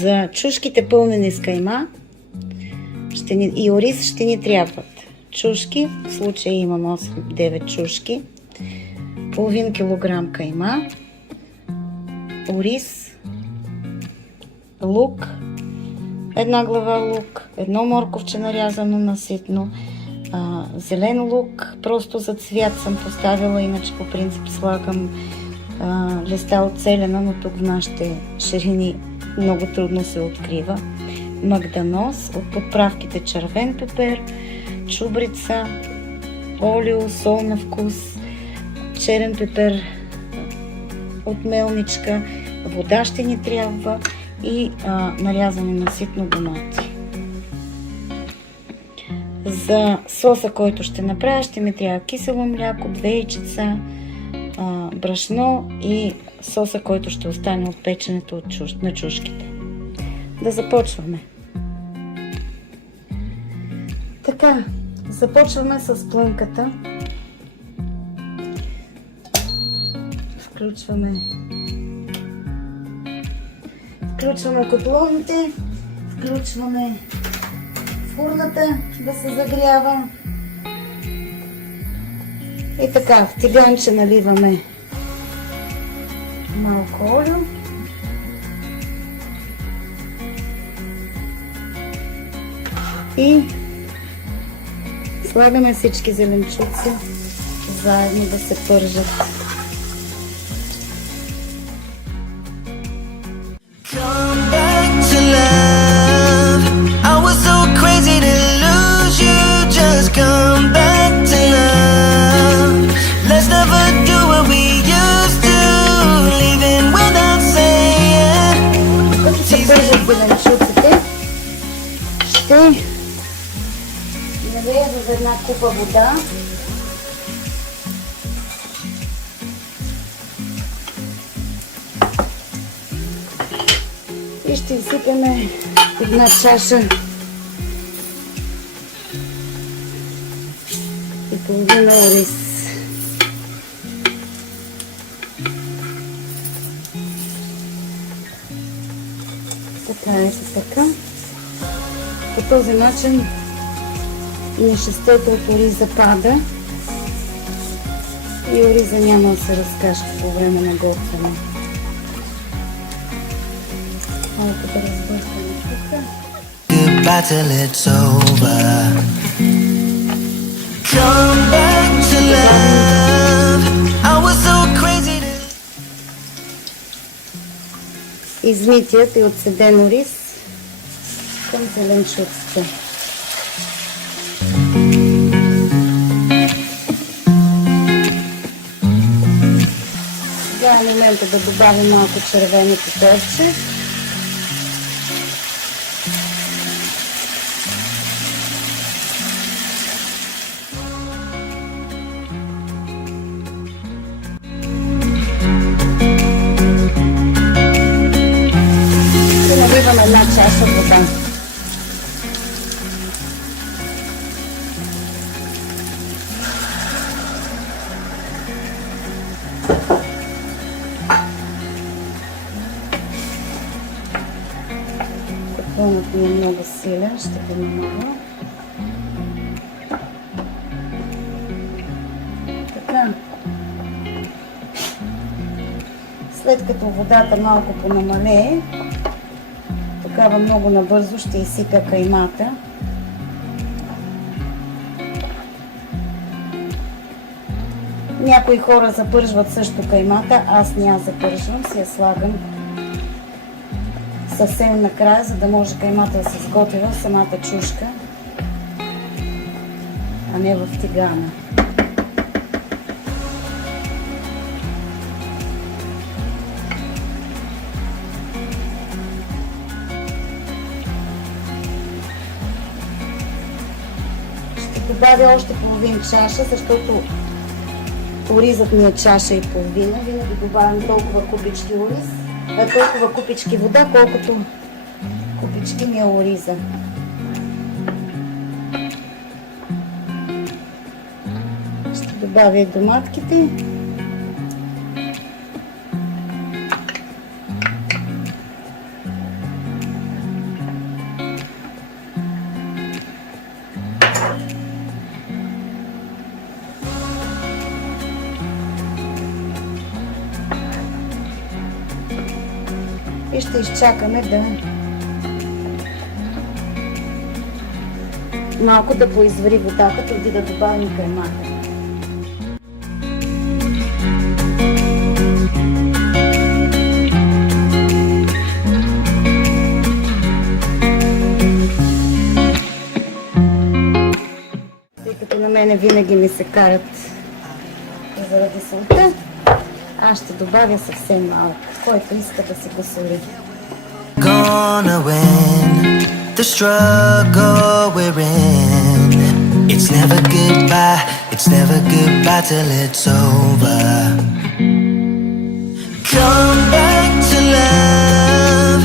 За чушките пълнени с кайма и ориз ще ни трябват чушки, в случая имам 8-9 чушки, половин килограм кайма, ориз, лук, една глава лук, едно морковче нарязано на ситно, зелен лук, просто за цвят съм поставила, иначе по принцип слагам листа от селена, но тук в нашите ширини много трудно се открива. Магданоз, от подправките червен пепер, чубрица, олио, сол на вкус, черен пепер от мелничка, вода ще ни трябва и нарязане на ситно домати. За соса, който ще направя, ще ми трябва кисело мляко, 2 яйчеца, брашно и соса, който ще остане от печенето на чушките. Да започваме. Така, започваме с плънката. Включваме котлоните, включваме фурната да се загрява. И така, в тиганче наливаме малко олио. И слагаме всички зеленчуци заедно да се пържат. Зеленчуците ще налея в една купа вода. И ще изсипяме една чаша и половина ориз. Така е, така. По този начин нишестето от ориза пада и ориза няма да се разкаща по време на готвяне. Малко да разбъркаме тук. Измитият и отседен ориз към зеленчуците. Сега е момента да добавим малко червено пеперче. Наливам една чаша вода. Котлонът ми е много силен, ще го намаля. Така. След като водата малко понамалее, тогава много набързо ще изсипя каймата. Някои хора запържват също каймата, аз не я запържвам, си я слагам съвсем накрая, за да може каймата да се сготвя в самата чушка, а не в тигана. Добавя още половин чаша, защото оризът ми е чаша и половина. Винаги добавям толкова купички ориз, толкова купички вода, колкото купички ми е ориза. Ще добавя и доматките. И ще изчакаме да малко да поизвари водата, преди да добавим каймака. Тъй като на мене винаги ми се карат заради солта, аз ще добавя съвсем малко, който иска да си го соли. Gonna win the struggle we're in. It's never goodbye till it's over. Come back to love.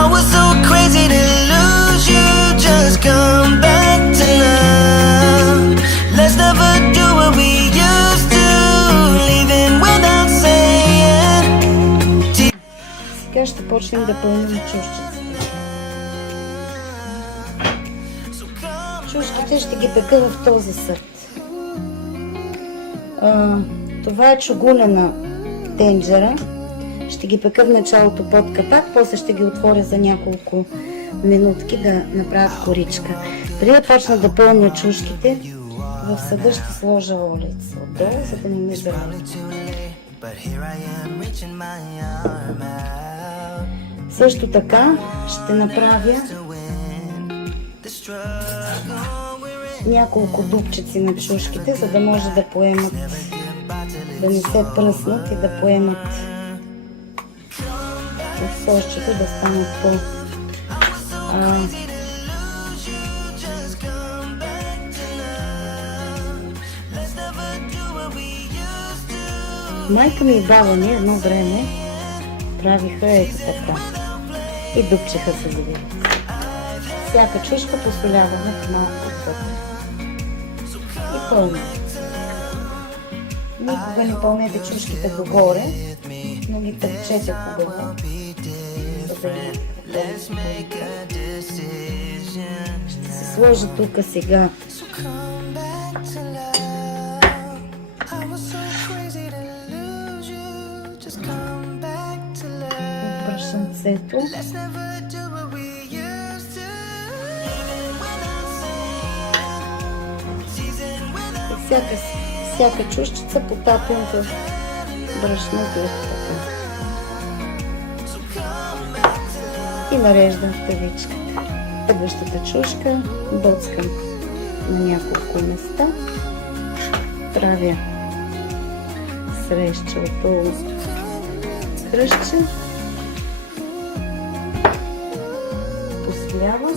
I was so crazy to lose you. Just come back to love. Let's never do what we used to. Leaving without saying. Сега ще почнем да пълним чушчиците. Чушките ще ги пека в този съд. Това е чугунена тенджера. Ще ги пека в началото под капак, после ще ги отворя за няколко минутки да направят коричка. Преди да почна да пълня чушките, в съда ще сложа олица отдолу, за да не ми завали. Също така ще направя няколко дупчици на чушките, за да може да поемат, да не се пръснат и да поемат от сосчето, да станат по майка ми и баба ми едно време правиха ето така и дупчеха се завивици. Всяка чушка посоляваме в малко вътре и пълнете. Никога не пълнете чушките догоре, но ги тъпчете хубаво, за да ги ще се сложа тук сега брашенцето. Всяка чушчица потапям в брашното и нареждам в тавичката. Следващата чушка бъцкам на няколко места. Правя среща отдолу с кръстче. Посвявам.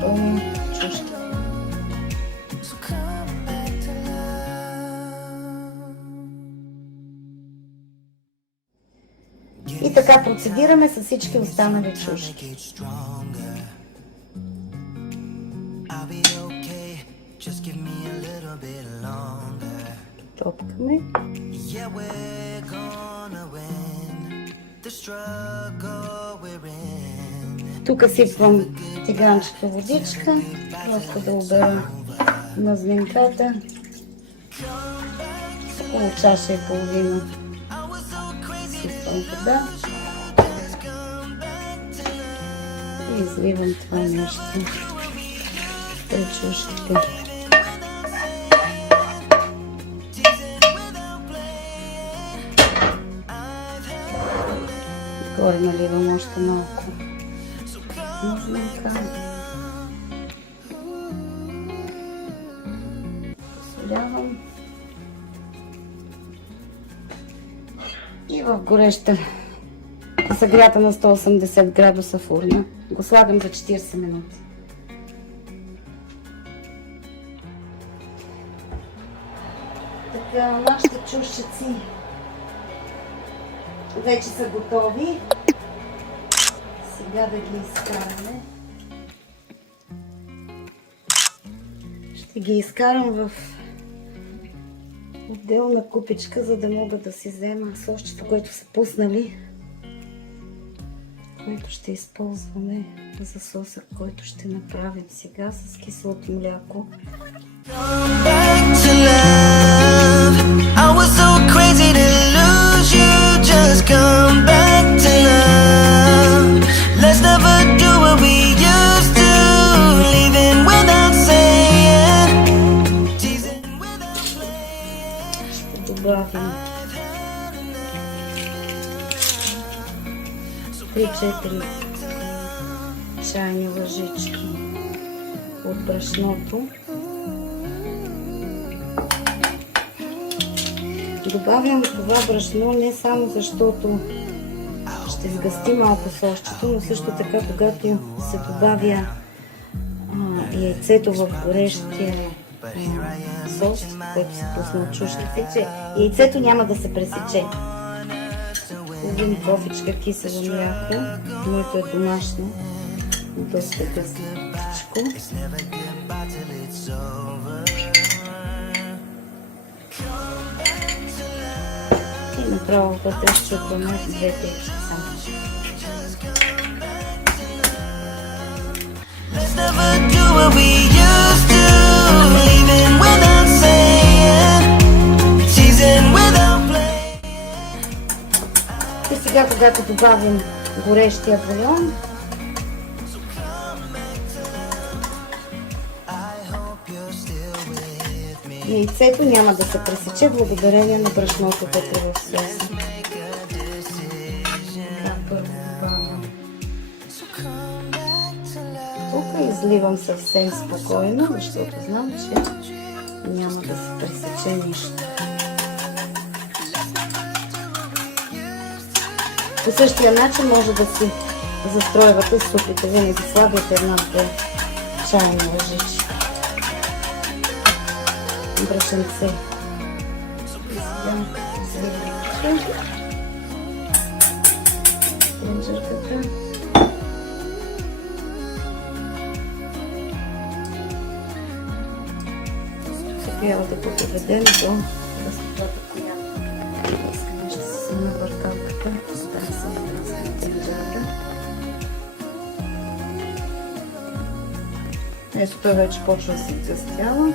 Пълня чушка. И така процедираме с всички останали чушки. Топкаме. Тук сипвам тиганчета водичка, просто да обера мазнинката. Около чаша и половина сипвам вода и изливам това нещо пред чушките. Горе наливам още малко мазнинка. Посолявам. И в гореща, загрята на 180 градуса фурна, го слагам за 40 минути. Така, нашите чушчици вече са готови. Сега да ги изкараме. Ще ги изкарам в отделна купичка, за да мога да си взема сосчето, което са пуснали, което ще използваме за соса, който ще направим сега с киселото мляко. I was so crazy to lose you. 4 чайни лъжички от брашното. Добавям това брашно не само защото ще сгъсти малко сосчето, но също така, когато се добавя яйцето в горещия сос, който се пусна от чушките, че яйцето няма да се пресече. Половин кофичка кисело мляко, моето е домашно, доста гъстичко. И направо вътре щупваме 2 яйца. Let's never do what we used to, leaving without saying, teasing without playing. И сега, когато добавим горещия бульон, яйцето няма да се пресече благодарение на брашното вътре в соса. Първо добавям тук и изливам съвсем спокойно, защото знам, че няма да се пресече нищо. По същия начин може да си застройвате супите. Винаги слагате 1-2 чайни лъжички брашенце. Сега изливам бринджерката. Трябва да го доведем до красотата, която искаме. Ще се снимя бъркалката. Да, съм на телевизора. Ето, той вече почва да се изгъстява.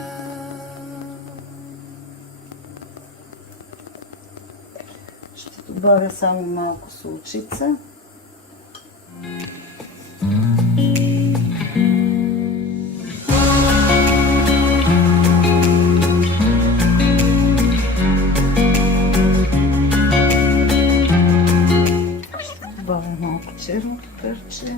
Ще добавя само малко солчица. Добавя малко черно перче.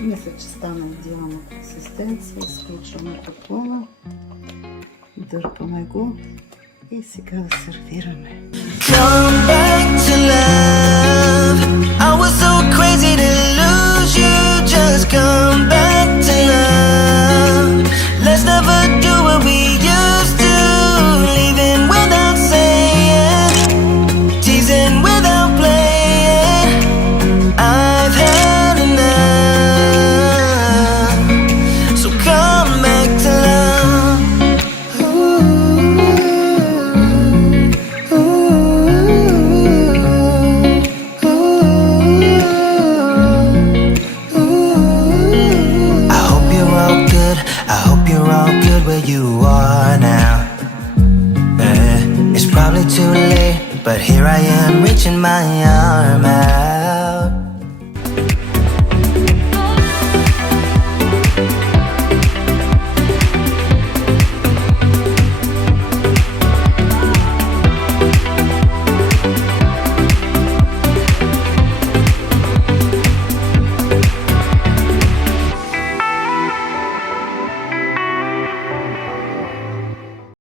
Мисля, че стана идеална консистенция. Изключваме каплуна, дърпаме го и сега да сервираме. Come back to love. I was so crazy to lose you. Just come back to love. Let's never do what we used to, leaving without saying, teasing without playing. I've had enough, so come back to love. Where you are now, it's probably too late, but here I am reaching my arm out.